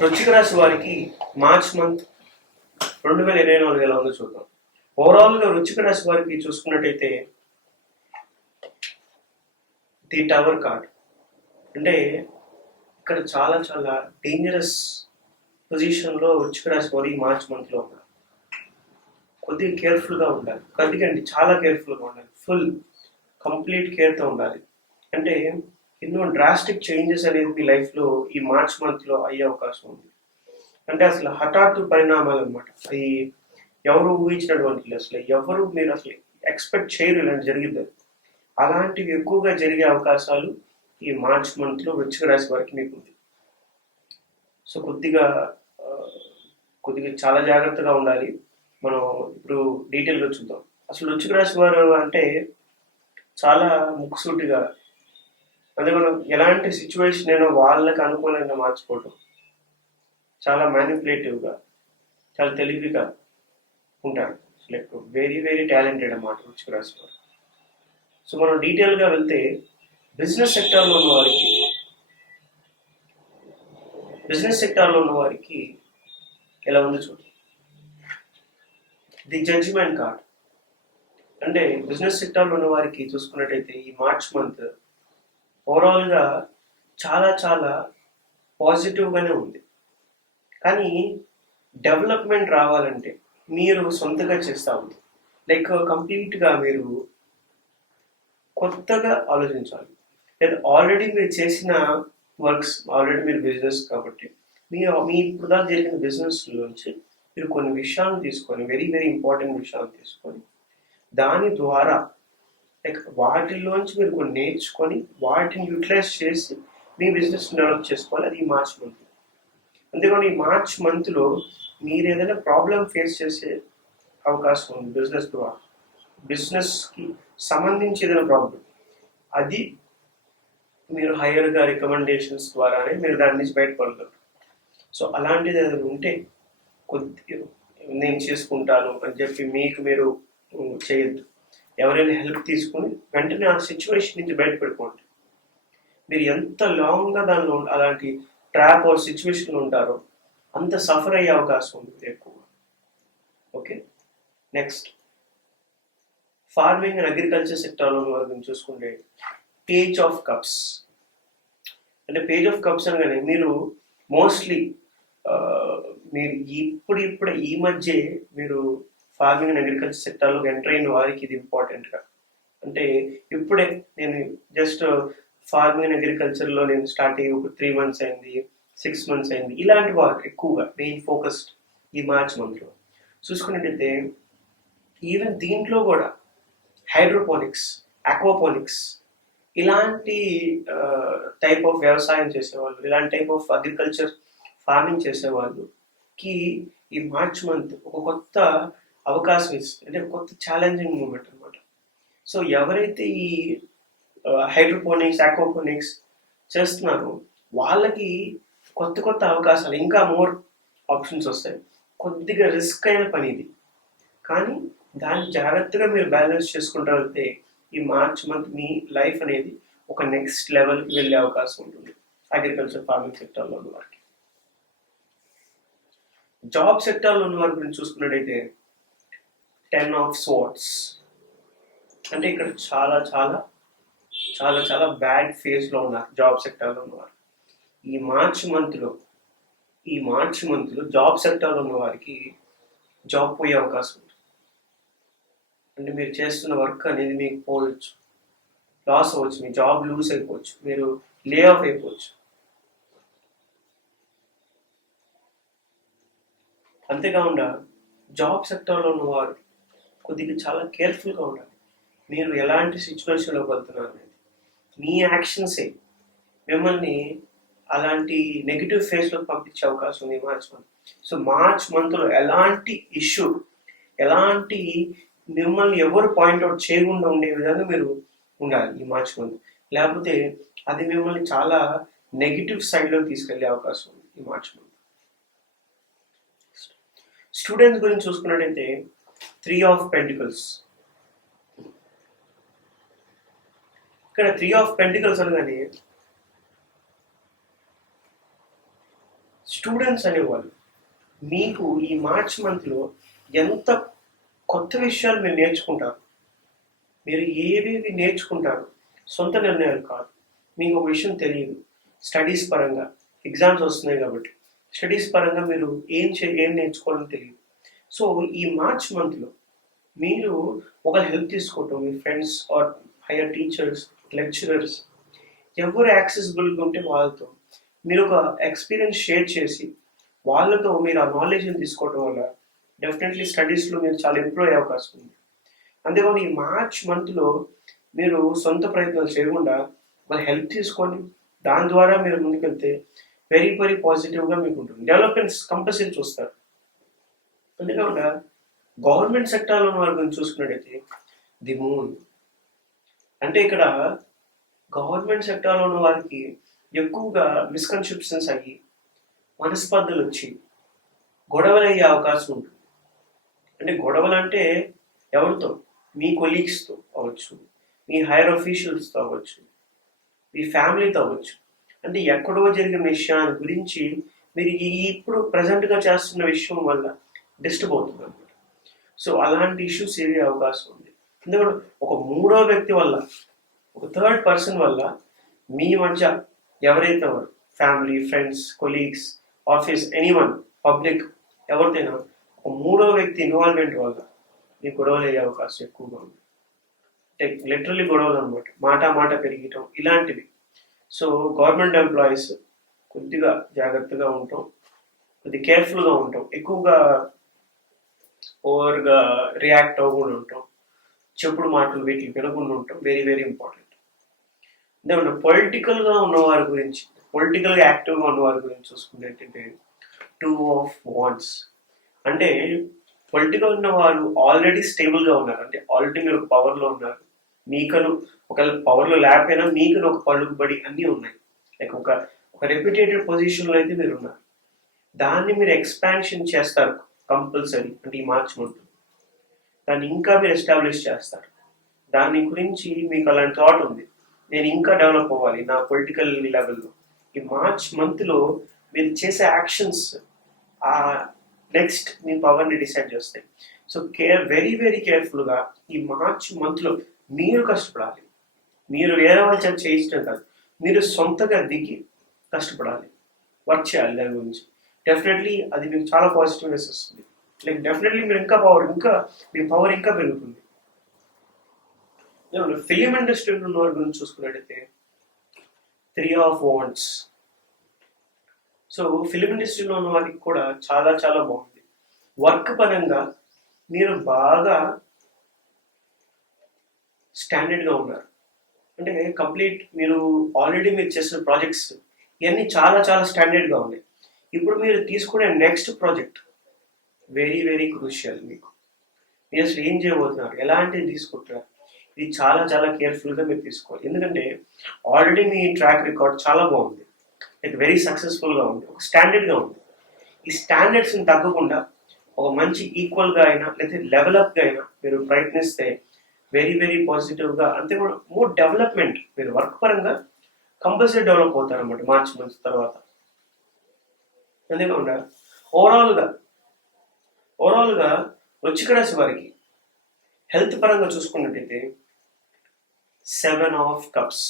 వృశ్చిక రాశి వారికి మార్చ్ మంత్ 2024 ఎలా ఉందో చూద్దాం. ఓవరాల్గా వృశ్చిక రాశి వారికి చూసుకున్నట్టయితే ది టవర్ కార్డ్ అంటే ఇక్కడ చాలా చాలా డేంజరస్ పొజిషన్లో వృశ్చిక రాశి వారు ఈ మార్చ్ మంత్లో ఉన్నారు. కొద్దిగా కేర్ఫుల్గా ఉండాలి, కొద్దిగండి చాలా కేర్ఫుల్గా ఉండాలి, ఫుల్ కంప్లీట్ కేర్తో ఉండాలి. అంటే ఎన్నో డ్రాస్టిక్ చేంజెస్ అనేది మీ లైఫ్లో ఈ మార్చ్ మంత్లో అయ్యే అవకాశం ఉంది. అంటే అసలు హఠాత్తు పరిణామాలు అనమాట. అవి ఎవరు ఊహించినటువంటి అసలు ఎవరు మీరు అసలు ఎక్స్పెక్ట్ చేయరు ఇలాంటి జరిగింది. అలాంటివి ఎక్కువగా జరిగే అవకాశాలు ఈ మార్చ్ మంత్లో వృశ్చిక రాశి వారికి మీకు ఉంది. సో కొద్దిగా చాలా జాగ్రత్తగా ఉండాలి. మనం ఇప్పుడు డీటెయిల్గా చూద్దాం. అసలు వృశ్చిక రాశి వారు అంటే చాలా ముక్కుసూటిగా, అంటే మనం ఎలాంటి సిచ్యువేషన్ అయినా వాళ్ళకి అనుకూలంగా మార్చుకోవడం, చాలా మ్యానిపులేటివ్గా, చాలా తెలివిగా ఉంటారు. లైక్ వెరీ వెరీ టాలెంటెడ్ అన్నమాట వృశ్చిక రాశి వారు. సో మనం డీటెయిల్గా వెళ్తే బిజినెస్ సెక్టార్లో ఉన్న వారికి ఎలా ఉంది చూడండి. ది జడ్జిమెంట్ కార్డ్ అంటే బిజినెస్ సెక్టార్లో ఉన్న వారికి చూసుకున్నట్టయితే ఈ మార్చ్ మంత్ ఓవరాల్గా చాలా చాలా పాజిటివ్గానే ఉంది. కానీ డెవలప్మెంట్ రావాలంటే మీరు సొంతగా చేస్తూ ఉంది. లైక్ కంప్లీట్గా మీరు కొత్తగా ఆలోచించాలి. లేదా ఆల్రెడీ మీరు చేసిన వర్క్స్, ఆల్రెడీ మీరు బిజినెస్ కాబట్టి మీ ఇప్పుడు దాకా జరిగిన బిజినెస్లోంచి మీరు కొన్ని విషయాలను తీసుకొని, వెరీ వెరీ ఇంపార్టెంట్ విషయాలు తీసుకొని, దాని ద్వారా లైక్ వాటిల్లోంచి మీరు కొన్ని నేర్చుకొని వాటిని యూటిలైజ్ చేసి మీ బిజినెస్ డెవలప్ చేసుకోవాలి. అది ఈ మార్చ్ మంత్. అంతేకాని ఈ మార్చ్ మంత్లో మీరు ఏదైనా ప్రాబ్లం ఫేస్ చేసే అవకాశం ఉంది. బిజినెస్ ద్వారా, బిజినెస్కి సంబంధించి ఏదైనా ప్రాబ్లం, అది మీరు హైయర్గా రికమెండేషన్స్ ద్వారానే మీరు దాని నుంచి బయటపడగలరు. సో అలాంటిది ఏదైనా ఉంటే కొద్దిగా నేను చేసుకుంటాను అని చెప్పి మీకు మీరు చేయొద్దు. ఎవరైనా హెల్ప్ తీసుకుని వెంటనే ఆ సిచ్యువేషన్ నుంచి బయటపడిపోండి. మీరు ఎంత లాంగ్గా దానిలో అలాంటి ట్రాప్ ఆర్ సిచ్యువేషన్లో ఉంటారో అంత సఫర్ అయ్యే అవకాశం ఉంది ఎక్కువ. Okay, next farming and agriculture సెక్టార్లో వరకు చూసుకుంటే పేజ్ ఆఫ్ కప్స్. అంటే పేజ్ ఆఫ్ కప్స్ అనగానే మీరు మోస్ట్లీ మీరు ఇప్పుడు ఈ మధ్య మీరు ఫార్మింగ్ అండ్ అగ్రికల్చర్ సెక్టార్లోకి ఎంటర్ అయిన వారికి ఇది ఇంపార్టెంట్గా. అంటే ఇప్పుడే నేను జస్ట్ ఫార్మింగ్ అండ్ అగ్రికల్చర్లో నేను స్టార్ట్ అయ్యి ఒక 3 months అయింది, 6 months అయింది, ఇలాంటి వారు ఎక్కువగా మెయిన్ ఫోకస్డ్ ఈ మార్చ్ మంత్లో చూసుకున్నట్టయితే. ఈవెన్ దీంట్లో కూడా హైడ్రోపోనిక్స్, ఆక్వాపోనిక్స్ ఇలాంటి టైప్ ఆఫ్ వ్యవసాయం చేసేవాళ్ళు, ఇలాంటి టైప్ ఆఫ్ అగ్రికల్చర్ ఫార్మింగ్ చేసేవాళ్ళకి ఈ మార్చ్ మంత్ ఒక కొత్త అవకాశం ఇస్తుంది. అంటే కొత్త ఛాలెంజింగ్ మూమెంట్ అనమాట. సో ఎవరైతే ఈ హైడ్రోపోనిక్స్, ఆక్వాపోనిక్స్ చేస్తున్నారో వాళ్ళకి కొత్త కొత్త అవకాశాలు, ఇంకా మోర్ ఆప్షన్స్ వస్తాయి. కొద్దిగా రిస్క్ అయిన పని ఇది, కానీ దాన్ని జాగ్రత్తగా మీరు బ్యాలెన్స్ చేసుకుంటూ వెళ్తే ఈ మార్చ్ మంత్ మీ లైఫ్ అనేది ఒక నెక్స్ట్ లెవెల్కి వెళ్ళే అవకాశం ఉంటుంది అగ్రికల్చర్ ఫార్మింగ్ సెక్టార్లో ఉన్న వారికి. జాబ్ సెక్టార్లో ఉన్న వారి గురించి చూసుకున్నట్టయితే 10 of swords అంటే ఇక్కడ చాలా చాలా చాలా చాలా బ్యాడ్ ఫేజ్లో ఉన్నారు జాబ్ సెక్టార్లో ఉన్నవారు. ఈ మార్చ్ మంత్లో జాబ్ సెక్టార్లో ఉన్న వారికి జాబ్ పోయే అవకాశం ఉంది. అంటే మీరు చేస్తున్న వర్క్ అనేది మీకు పోవచ్చు, లాస్ అవ్వచ్చు, మీ జాబ్ లూజ్ అయిపోవచ్చు, మీరు లే ఆఫ్ అయిపోవచ్చు. అంతేకాకుండా జాబ్ సెక్టార్లో ఉన్నవారు కొద్దిగా చాలా కేర్ఫుల్గా ఉండాలి. మీరు ఎలాంటి సిచ్యువేషన్లోకి వెళ్తున్నారు అనేది, మీ యాక్షన్సే మిమ్మల్ని అలాంటి నెగిటివ్ ఫేజ్లోకి పంపించే అవకాశం ఉంది మార్చ్ మంత్. సో మార్చ్ మంత్లో ఎలాంటి ఇష్యూ, ఎలాంటి మిమ్మల్ని ఎవరు పాయింట్అవుట్ చేయకుండా ఉండే విధంగా మీరు ఉండాలి ఈ మార్చ్ మంత్. లేకపోతే అది మిమ్మల్ని చాలా నెగిటివ్ సైడ్లోకి తీసుకెళ్లే అవకాశం ఉంది ఈ మార్చ్ మంత్. స్టూడెంట్స్ గురించి చూసుకున్నట్టయితే 3 of Pentacles. ఇక్కడ 3 of Pentacles అనగానే స్టూడెంట్స్ అనేవాళ్ళు మీకు ఈ మార్చ్ మంత్లో ఎంత కొత్త విషయాలు మీరు నేర్చుకుంటారు, మీరు ఏవేవి నేర్చుకుంటారు, సొంత నిర్ణయాలు కాదు. మీకు ఒక విషయం తెలియదు, స్టడీస్ పరంగా ఎగ్జామ్స్ వస్తున్నాయి కాబట్టి స్టడీస్ పరంగా మీరు ఏం నేర్చుకోవాలని తెలియదు. సో ఈ మార్చ్ మంత్లో మీరు ఒక హెల్ప్ తీసుకోవటం, మీ friends or higher teachers, lecturers ఎవరు యాక్సెసిబుల్గా ఉంటే వాళ్ళతో మీరు ఒక ఎక్స్పీరియన్స్ షేర్ చేసి వాళ్ళతో మీరు ఆ నాలెడ్జ్ని తీసుకోవడం వల్ల డెఫినెట్లీ స్టడీస్లో మీరు చాలా ఇంప్రూవ్ అయ్యే అవకాశం ఉంది. అంతేకాని ఈ మార్చ్ మంత్లో మీరు సొంత ప్రయత్నాలు చేయకుండా వాళ్ళ హెల్ప్ తీసుకొని దాని ద్వారా మీరు ముందుకెళ్తే వెరీ వెరీ పాజిటివ్గా మీకు ఉంటుంది. డెవలప్మెంట్స్ కంపల్సరీ చూస్తారు. అంతేకాకుండా గవర్నమెంట్ సెక్టార్లో ఉన్న వారి గురించి చూసుకున్నట్టయితే ది మూన్. అంటే ఇక్కడ గవర్నమెంట్ సెక్టార్లో ఉన్న వారికి ఎక్కువగా మిస్కన్సెప్షన్స్ అయ్యి మనస్పర్ధలు వచ్చి గొడవలు అయ్యే అవకాశం ఉంటుంది. అంటే గొడవలు అంటే ఎవరితో? మీ కొలీగ్స్తో అవ్వచ్చు, మీ హైయర్ అఫీషియల్స్తో అవ్వచ్చు, మీ ఫ్యామిలీతో అవ్వచ్చు. అంటే ఎక్కడో జరిగిన విషయాన్ని గురించి మీరు ఇప్పుడు ప్రజెంట్గా చేస్తున్న విషయం వల్ల డిస్టర్బ్ అవుతుంది అనమాట. సో అలాంటి ఇష్యూస్ ఏవే అవకాశం ఉంది. ఎందుకంటే ఒక మూడో వ్యక్తి వల్ల, ఒక థర్డ్ పర్సన్ వల్ల మీ మధ్య ఎవరైతే family, friends, colleagues, office, anyone, public ఎవరిదైనా ఒక మూడో వ్యక్తి ఇన్వాల్వ్మెంట్ వల్ల మీ గొడవలు అయ్యే అవకాశం ఎక్కువగా ఉంది. అంటే లిటరలీ గొడవలు అనమాట, మాట పెరిగటం ఇలాంటివి. సో గవర్నమెంట్ ఎంప్లాయీస్ కొద్దిగా జాగ్రత్తగా ఉంటాం, కొద్దిగా కేర్ఫుల్గా ఉంటాం, ఎక్కువగా ఓవర్గా రియాక్ట్ అవ్వకుండా ఉంటాం, చెప్పుడు మాటలు వీటికి వినకుండా ఉంటాం. Very very important. అంటే పొలిటికల్గా ఉన్నవారి గురించి, పొలిటికల్గా యాక్టివ్గా ఉన్నవారి గురించి చూసుకుంటే ఏంటంటే 2 of Wands. అంటే పొలిటికల్ ఉన్న వారు ఆల్రెడీ స్టేబుల్గా ఉన్నారు. అంటే ఆల్రెడీ మీరు పవర్లో ఉన్నారు, మీకను ఒకవేళ పవర్లో లేకపోయినా మీకను ఒక పలుకుబడి అన్నీ ఉన్నాయి. లైక్ ఒక రెప్యుటేటెడ్ పొజిషన్లో అయితే మీరు ఉన్నారు. దాన్ని మీరు ఎక్స్పాన్షన్ చేస్తారు కంపల్సరీ. అంటే ఈ మార్చ్ మంత్ దాన్ని ఇంకా మీరు ఎస్టాబ్లిష్ చేస్తారు. దాని గురించి మీకు అలాంటి థాట్ ఉంది, నేను ఇంకా డెవలప్ అవ్వాలి నా పొలిటికల్ లెవెల్లో. ఈ మార్చ్ మంత్లో మీరు చేసే యాక్షన్స్ ఆ నెక్స్ట్ మీ పవర్ని డిసైడ్ చేస్తాయి. సో వెరీ వెరీ కేర్ఫుల్గా ఈ మార్చ్ మంత్లో మీరు కష్టపడాలి. మీరు వేరే వాళ్ళ చేత చేయించడం కాదు, మీరు సొంతగా దిగి కష్టపడాలి, వర్క్ చేయాలి దాని గురించి. డెఫినెట్లీ అది మీకు చాలా పాజిటివ్నెస్ వస్తుంది. లైక్ డెఫినెట్లీ మీరు మీ పవర్ ఇంకా పెరుగుతుంది. ఫిలిం ఇండస్ట్రీలో ఉన్న వారి గురించి చూసుకున్నట్టయితే 3 of Wands. సో ఫిలిం ఇండస్ట్రీలో ఉన్న వారికి కూడా చాలా చాలా బాగుంది. వర్క్ పరంగా మీరు బాగా స్టాండర్డ్గా ఉన్నారు. అంటే కంప్లీట్ మీరు ఆల్రెడీ మీరు చేసిన ప్రాజెక్ట్స్ ఇవన్నీ చాలా చాలా స్టాండర్డ్గా ఉన్నాయి. ఇప్పుడు మీరు తీసుకునే next project very very crucial. మీరు అసలు ఏం చేయబోతున్నారు, ఎలాంటివి తీసుకుంటున్నారు, ఇది చాలా చాలా కేర్ఫుల్గా మీరు తీసుకోవాలి. ఎందుకంటే ఆల్రెడీ మీ ట్రాక్ రికార్డ్ చాలా బాగుంది, లైక్ వెరీ సక్సెస్ఫుల్గా ఉంది, ఒక స్టాండర్డ్గా ఉంది. ఈ స్టాండర్డ్స్ని తగ్గకుండా ఒక మంచి ఈక్వల్గా అయినా లేకపోతే లెవెలప్గా అయినా మీరు ప్రయత్నిస్తే వెరీ వెరీ పాజిటివ్గా, అంతే కూడా మోర్ డెవలప్మెంట్, మీరు వర్క్ పరంగా కంపల్సరీ డెవలప్ అవుతారు అన్నమాట మార్చ్ మంత్ తర్వాత. అంతేకాకుండా ఓవరాల్గా వృశ్చిక రాశి వారికి హెల్త్ పరంగా చూసుకున్నట్టయితే 7 of Cups.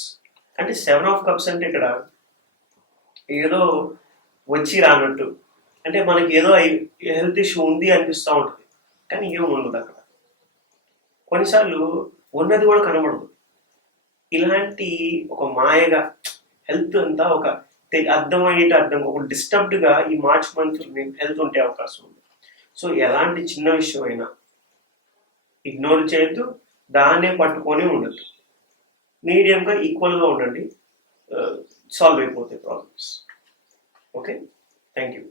అంటే 7 of Cups అంటే ఇక్కడ ఏదో వచ్చి రానట్టు, అంటే మనకి ఏదో హెల్త్ ఇష్యూ ఉంది అనిపిస్తూ ఉంటుంది, కానీ ఏం ఉండదు అక్కడ. కొన్నిసార్లు ఉన్నది కూడా కనబడదు. ఇలాంటి ఒక మాయగా హెల్త్ అంతా ఒక అర్థం ఒక డిస్టర్బ్డ్గా ఈ మార్చ్ మంత్ మీకు హెల్త్ ఉండే అవకాశం ఉంది. సో ఎలాంటి చిన్న విషయం అయినా ఇగ్నోర్ చేయొద్దు, దాన్నే పట్టుకొని ఉండద్దు, మీడియంగా ఈక్వల్గా ఉండండి, సాల్వ్ అయిపోతాయి ప్రాబ్లమ్స్. Okay, thank you.